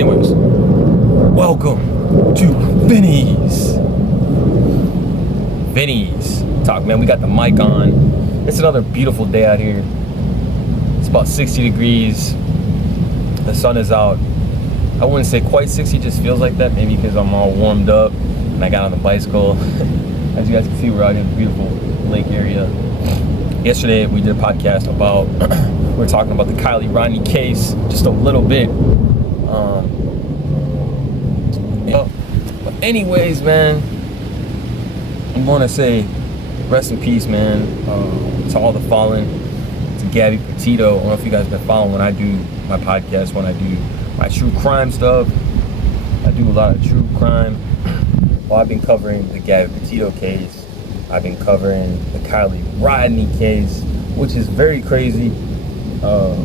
Anyways, welcome to Vinnies. Vinnies talk, man. We got the mic on. It's another beautiful day out here. It's about 60 degrees. The sun is out. I wouldn't say quite 60, just feels like that. Maybe because I'm all warmed up and I got on the bicycle. As you guys can see, we're out in a beautiful lake area. Yesterday, we did a podcast about, we were talking about the Kiely Rodni case just a little bit. But anyways, man, I want to say rest in peace, man, to all the fallen, to Gabby, Petito. I don't know if you guys have been following when I do my podcast, when I do my true crime stuff. I do a lot of true crime. Well, I've been covering the Gabby Petito case. I've been covering the Kiely Rodni case, which is very crazy. A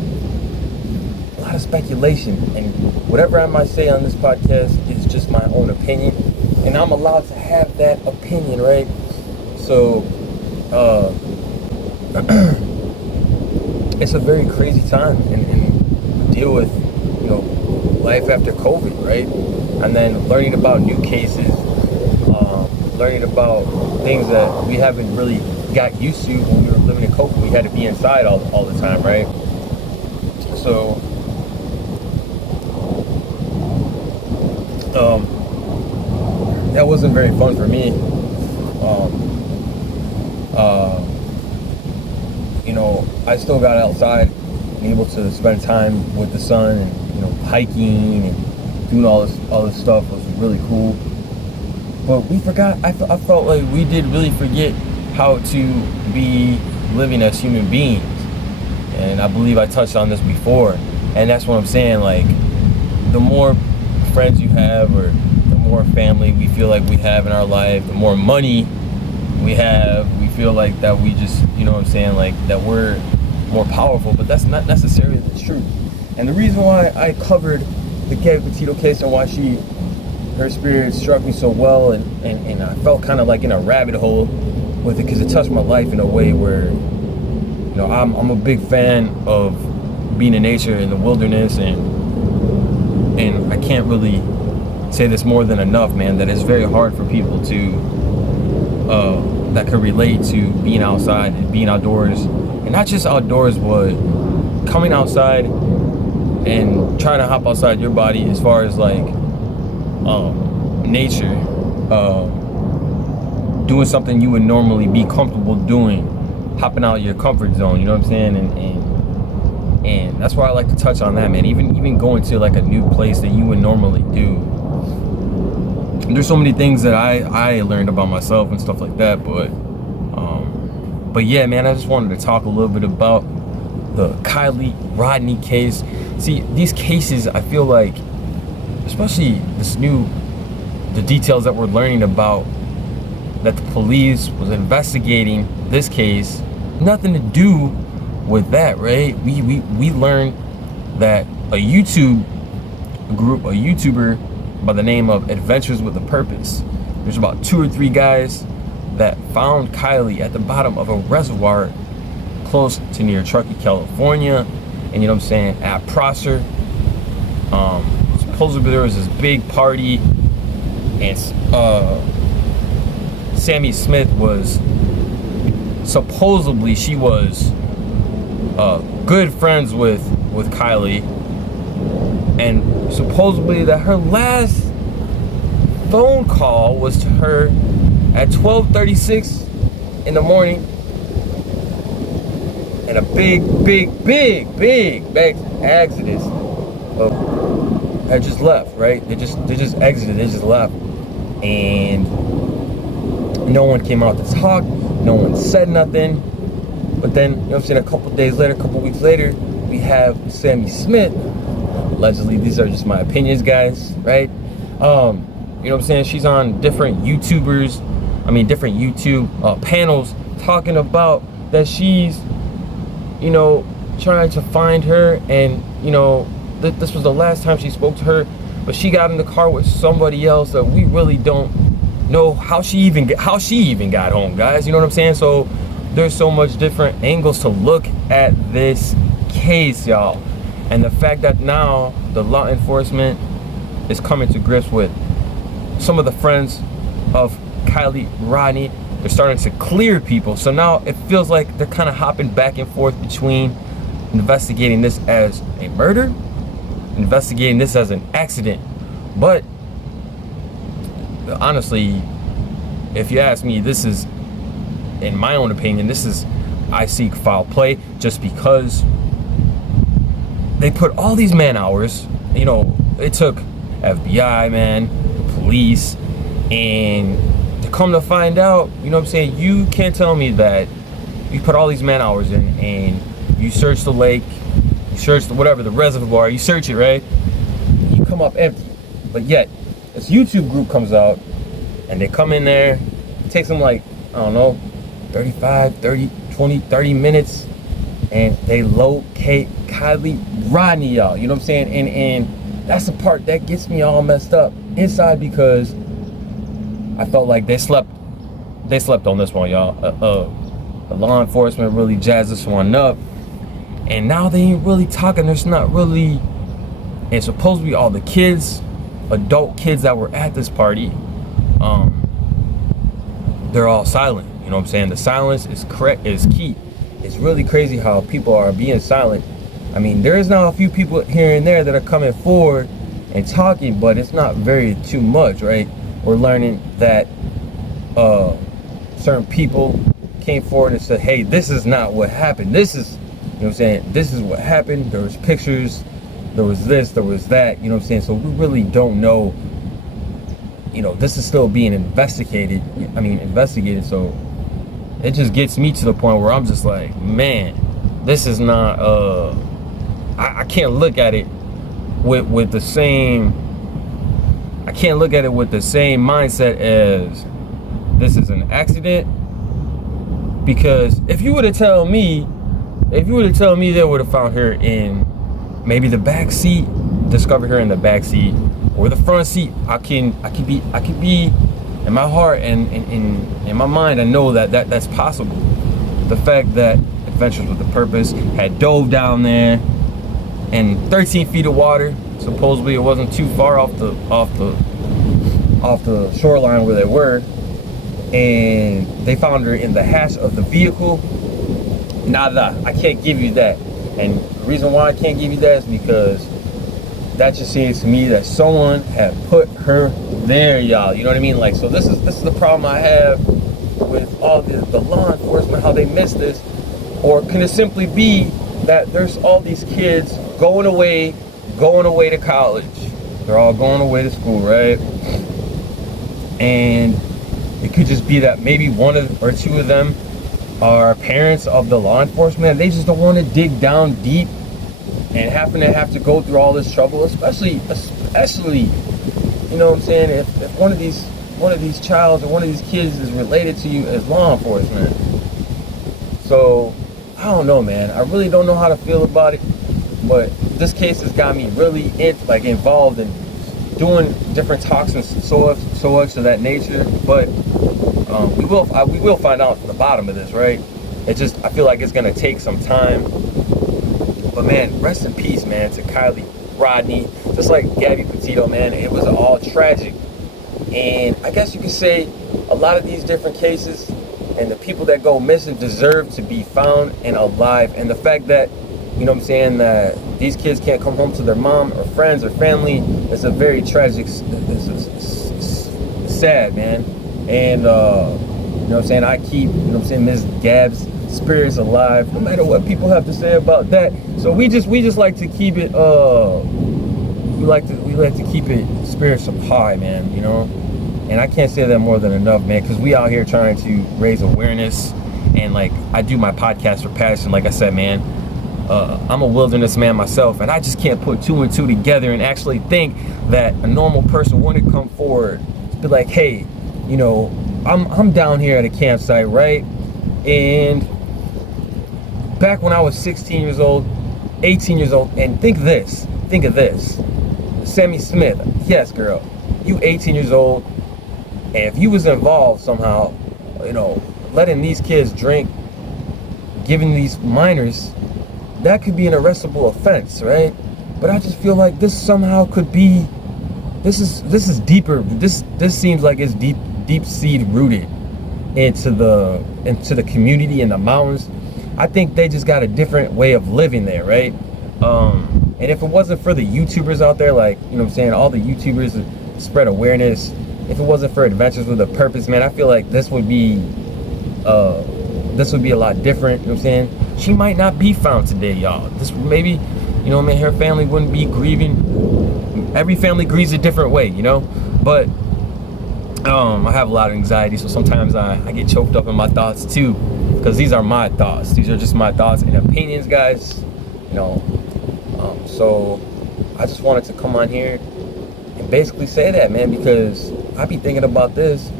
lot of speculation, and whatever I might say on this podcast is just my own opinion, and I'm allowed to have that opinion, right? So, it's a very crazy time, and deal with, life after COVID, right? And then learning about new cases, learning about things that we haven't really got used to when we were living in COVID. We had to be inside all the time, right? So, that wasn't very fun for me. I still got outside and able to spend time with the sun and, hiking and doing all this stuff was really cool. But we forgot, I felt like we did really forget how to be living as human beings. And I believe I touched on this before. And that's what I'm saying, like, the more friends you have, or the more family we feel like we have in our life, the more money we have, we feel like that we just, like that we're more powerful. But that's not necessarily the truth. And the reason why I covered the Gabby Petito case and why her spirit struck me so well, and I felt kind of like in a rabbit hole with it, because it touched my life in a way where, I'm a big fan of being in nature, in the wilderness, and I can't really say this more than enough, man, that it's very hard for people that could relate to being outside and being outdoors, and not just outdoors, but coming outside and trying to hop outside your body as far as like nature, doing something you would normally be comfortable doing, hopping out of your comfort zone, you know what I'm saying? And that's why I like to touch on that, man. Even going to like a new place that you would normally do. There's so many things that I learned about myself and stuff like that, but yeah, man, I just wanted to talk a little bit about the Kiely Rodni case. See, these cases, I feel like, especially the details that we're learning about, that the police was investigating this case, nothing to do with that, right? We learned that a YouTuber by the name of Adventures with a Purpose, there's about 2 or 3 guys that found Kiely at the bottom of a reservoir close to near Truckee, California, and at Prosser. Supposedly there was this big party, and Sammy Smith was, supposedly she was good friends with Kiely, and supposedly that her last phone call was to her at 12:36 in the morning, and a big exodus had just left, right? They just exited, they just left, and no one came out to talk, no one said nothing. But then, a couple days later, a couple weeks later, we have Sammy Smith, allegedly, these are just my opinions, guys, right? She's on different YouTube panels talking about that she's, trying to find her, and, this was the last time she spoke to her, but she got in the car with somebody else that we really don't know how she even got home, guys, you know what I'm saying? So there's so much different angles to look at this case, y'all. And the fact that now the law enforcement is coming to grips with. Some of the friends of Kiely Rodni, they're starting to clear people. So now it feels like they're kind of hopping back and forth between investigating this as a murder, investigating this as an accident. But honestly, if you ask me, this is, in my own opinion, I seek foul play, just because they put all these man hours. It took FBI, man, police, and to come to find out, you can't tell me that you put all these man hours in and you search the lake, you search the reservoir, you search it, right? You come up empty. But yet, this YouTube group comes out and they come in there, it takes them like, I don't know, 30 minutes, and they locate Kiely Rodni, y'all. You know what I'm saying? And that's the part that gets me all messed up inside, because I felt like they slept on this one, y'all. The law enforcement really jazzed this one up, and now they ain't really talking. There's not really, and supposed to be all the kids, adult kids that were at this party, they're all silent. You know what I'm saying? The silence is key. It's really crazy how people are being silent. I mean, there's now a few people here and there that are coming forward and talking, but it's not very too much, right? We're learning that certain people came forward and said, hey, this is not what happened. This is, you know what I'm saying? This is what happened. There was pictures, there was this, there was that, you know what I'm saying? So we really don't know. This is still being investigated. So it just gets me to the point where I'm just like, man, this is not, I can't look at it with the same, mindset as this is an accident. Because if you were to tell me they would have found her in maybe the back seat, discovered her in the back seat or the front seat, I could be in my heart and in my mind, I know that's possible. The fact that Adventures with a Purpose had dove down there in 13 feet of water. Supposedly it wasn't too far off the shoreline where they were, and they found her in the hatch of the vehicle. Nada, I can't give you that. And the reason why I can't give you that is because that just seems to me that someone had put her there, y'all. You know what I mean? Like, so this is the problem I have with all the law enforcement, how they miss this. Or can it simply be that there's all these kids going away to college? They're all going away to school, right? And it could just be that maybe one or two of them are parents of the law enforcement, and they just don't want to dig down deep and have to go through all this trouble, especially, you know what I'm saying, if one of these child or one of these kids is related to you as law enforcement. So I don't know, man. I really don't know how to feel about it, but this case has got me really involved in doing different talks and so much of that nature. But we will find out the bottom of this, right? I feel like it's gonna take some time. But man, rest in peace, man, to Kiely Rodni. Just like Gabby Petito, man, it was all tragic. And I guess you could say a lot of these different cases and the people that go missing deserve to be found and alive. And the fact that, you know what I'm saying, that these kids can't come home to their mom or friends or family is a very tragic, it's sad, man. And, you know what I'm saying, I keep, you know what I'm saying, Miss Gab's spirits alive, no matter what people have to say about that. So we just like to keep it, we like to keep it spirits up high, man, you know. And I can't say that more than enough, man, because we out here trying to raise awareness. And like, I do my podcast for passion. Like I said, man, I'm a wilderness man myself, and I just can't put two and two together and actually think that a normal person wouldn't come forward to be like, hey, you know, I'm down here at a campsite, right? And back when I was 16 years old, 18 years old, and think of this, Sammy Smith, yes, girl, you 18 years old, and if you was involved somehow, you know, letting these kids drink, giving these minors, that could be an arrestable offense, right? But I just feel like this somehow could be this is deeper. This seems like it's deep seed rooted into the community in the mountains. I think they just got a different way of living there, right? And if it wasn't for the YouTubers out there, like, you know what I'm saying, all the YouTubers that spread awareness, if it wasn't for Adventures with a Purpose, man, I feel like this would be a lot different, you know what I'm saying? She might not be found today, y'all. This maybe, you know, man, her family wouldn't be grieving. Every family grieves a different way, you know? But I have a lot of anxiety, so sometimes I get choked up in my thoughts too, because these are my thoughts. These are just my thoughts and opinions, guys, you know. So I just wanted to come on here and basically say that, man, because I be thinking about this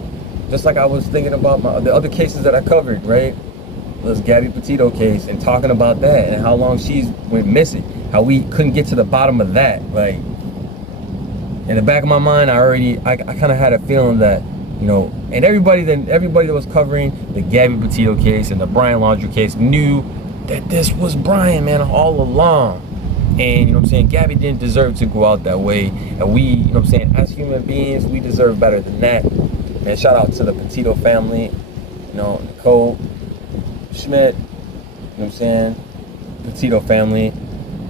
just like I was thinking about the other cases that I covered, right? This Gabby Petito case, and talking about that and how long she's went missing, how we couldn't get to the bottom of that. Like, in the back of my mind, I kind of had a feeling that, you know, and everybody that was covering the Gabby Petito case and the Brian Laundrie case knew that this was Brian, man, all along. And, you know what I'm saying, Gabby didn't deserve to go out that way. And we, you know what I'm saying, as human beings, we deserve better than that. Man, shout out to the Petito family, you know, Nicole, Schmidt, you know what I'm saying, Petito family.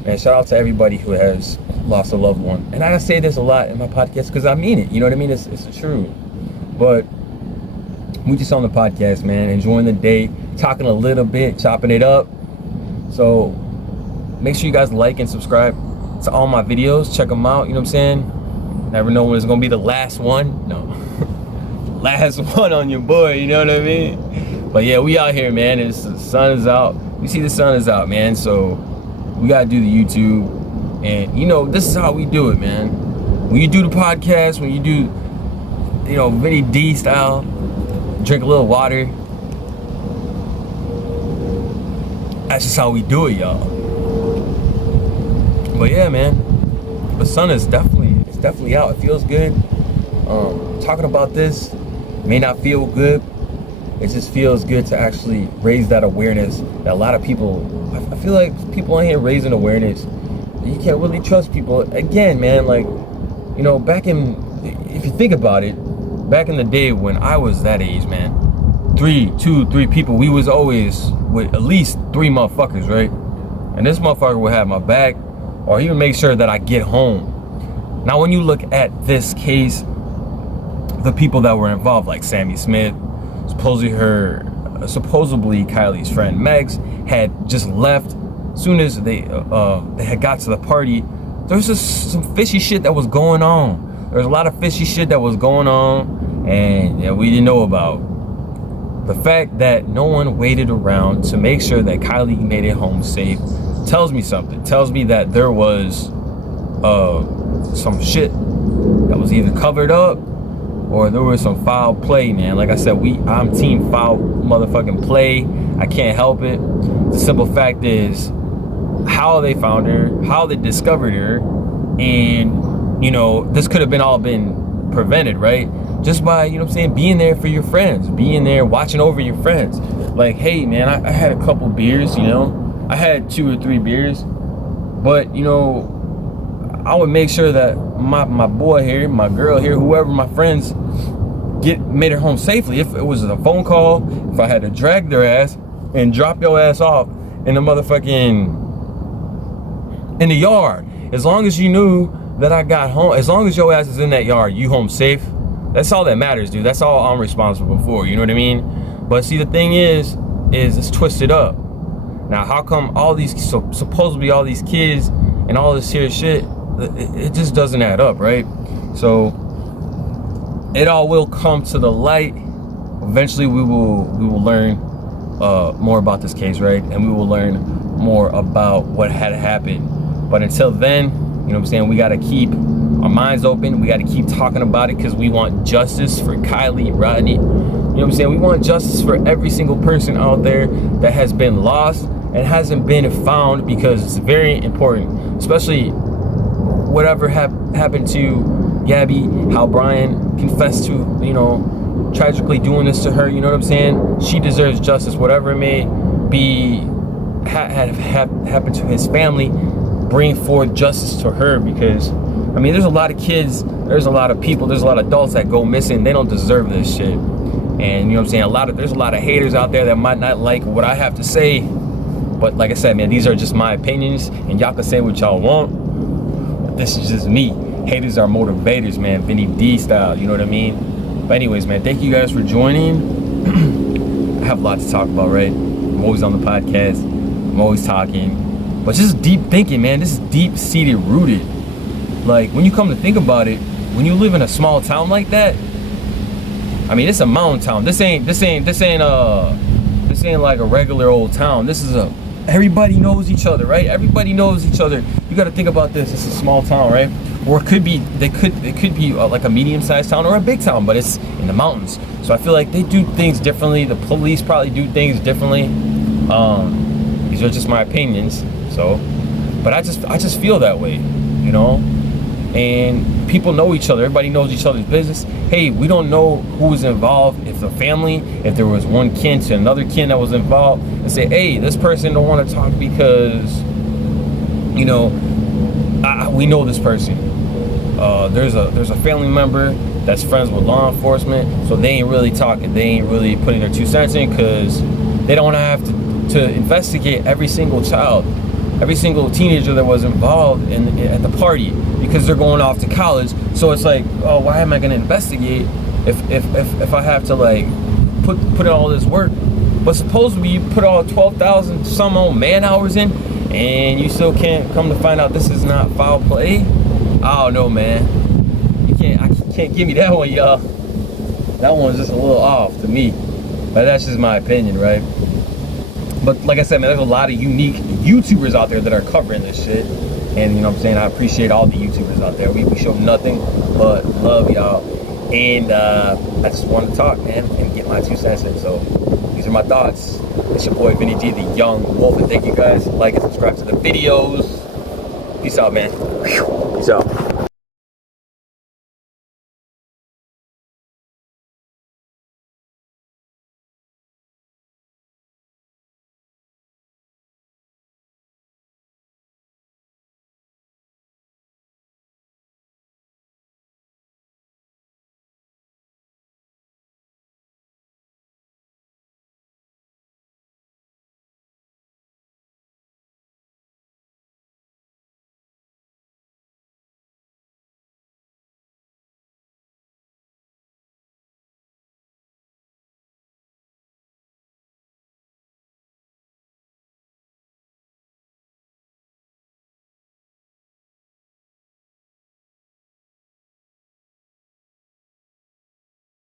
Man, shout out to everybody who has lost a loved one. And I say this a lot in my podcast because I mean it, you know what I mean? It's the truth. But we just on the podcast, man, enjoying the day, talking a little bit, chopping it up. So make sure you guys like and subscribe to all my videos. Check them out, you know what I'm saying? Never know when it's going to be the last one. No. Last one on your boy, you know what I mean? But yeah, we out here, man. The sun is out. You see the sun is out, man. So we got to do the YouTube. And, you know, this is how we do it, man. When you do the podcast, when you do, you know, Vinny D style, drink a little water. That's just how we do it, y'all. But yeah, man, the sun is definitely out. It feels good. Talking about this may not feel good. It just feels good to actually raise that awareness that a lot of people, I feel like people on here raising awareness. You can't really trust people. Again, man, like, you know, if you think about it, back in the day when I was that age, man, three people, we was always with at least 3 motherfuckers, right? And this motherfucker would have my back, or he would make sure that I get home. Now, when you look at this case, the people that were involved, like Sammy Smith, supposedly Kiely's friend Megs had just left. As soon as they had got to the party, there was just some fishy shit that was going on. There was a lot of fishy shit that was going on, and yeah, we didn't know about. The fact that no one waited around to make sure that Kiely made it home safe tells me something. Tells me that there was some shit that was either covered up or there was some foul play, man. Like I said, I'm team foul motherfucking play. I can't help it. The simple fact is how they found her, how they discovered her, and, you know, this could have been prevented, right? Just by, you know what I'm saying, being there for your friends, being there, watching over your friends. Like, hey, man, I had a couple beers, you know. I had 2 or 3 beers, but, you know, I would make sure that my boy here, my girl here, whoever, my friends, made her home safely. If it was a phone call, if I had to drag their ass and drop your ass off in the motherfucking, in the yard. As long as you knew that I got home, as long as your ass is in that yard, you home safe. That's all that matters, dude. That's all I'm responsible for, you know what I mean? But see, the thing is it's twisted up. Now, how come all these, supposedly all these kids and all this serious shit, it just doesn't add up, right? So it all will come to the light. Eventually we will learn more about this case, right? And we will learn more about what had happened. But until then, you know what I'm saying, we got to keep our minds open. We got to keep talking about it because we want justice for Kiely Rodni. You know what I'm saying? We want justice for every single person out there that has been lost and hasn't been found, because it's very important, especially whatever happened to Gabby, how Brian confessed to, you know, tragically doing this to her. You know what I'm saying? She deserves justice, whatever it may be happened to his family. Bring forth justice to her, because I mean, there's a lot of kids, there's a lot of people, there's a lot of adults that go missing. They don't deserve this shit. And you know what I'm saying? There's a lot of haters out there that might not like what I have to say. But like I said, man, these are just my opinions, and y'all can say what y'all want. But this is just me. Haters are motivators, man. Vinny D style, you know what I mean? But anyways, man, thank you guys for joining. I have a lot to talk about, right? I'm always on the podcast. I'm always talking. But just deep thinking, man. This is deep-seated, rooted. Like, when you come to think about it, when you live in a small town like that, I mean, it's a mountain town. This ain't like a regular old town. This is everybody knows each other, right? Everybody knows each other. You got to think about this. It's a small town, right? Or it could be like a medium-sized town or a big town, but it's in the mountains. So I feel like they do things differently. The police probably do things differently. These are just my opinions. So, but I just feel that way, you know. And people know each other. Everybody knows each other's business. Hey, we don't know who was involved. If the family, if there was one kin to another kin that was involved, and say, hey, this person don't want to talk because, you know, we know this person. There's a family member that's friends with law enforcement, so they ain't really talking. They ain't really putting their 2 cents in because they don't want to have to investigate every single child, every single teenager that was involved at the party, because they're going off to college. So it's like, oh, why am I going to investigate if I have to like put in all this work? But supposedly you put all 12,000 some old man hours in, and you still can't come to find out this is not foul play. I don't know, man. I can't give me that one, y'all. That one's just a little off to me. But that's just my opinion, right? But like I said, man, there's a lot of unique YouTubers out there that are covering this shit. And you know what I'm saying? I appreciate all the YouTubers out there. We show nothing but love, y'all. And I just wanted to talk, man, and get my 2 cents in. So these are my thoughts. It's your boy Vinny D, the Young Wolf. And thank you guys. Like and subscribe to the videos. Peace out, man.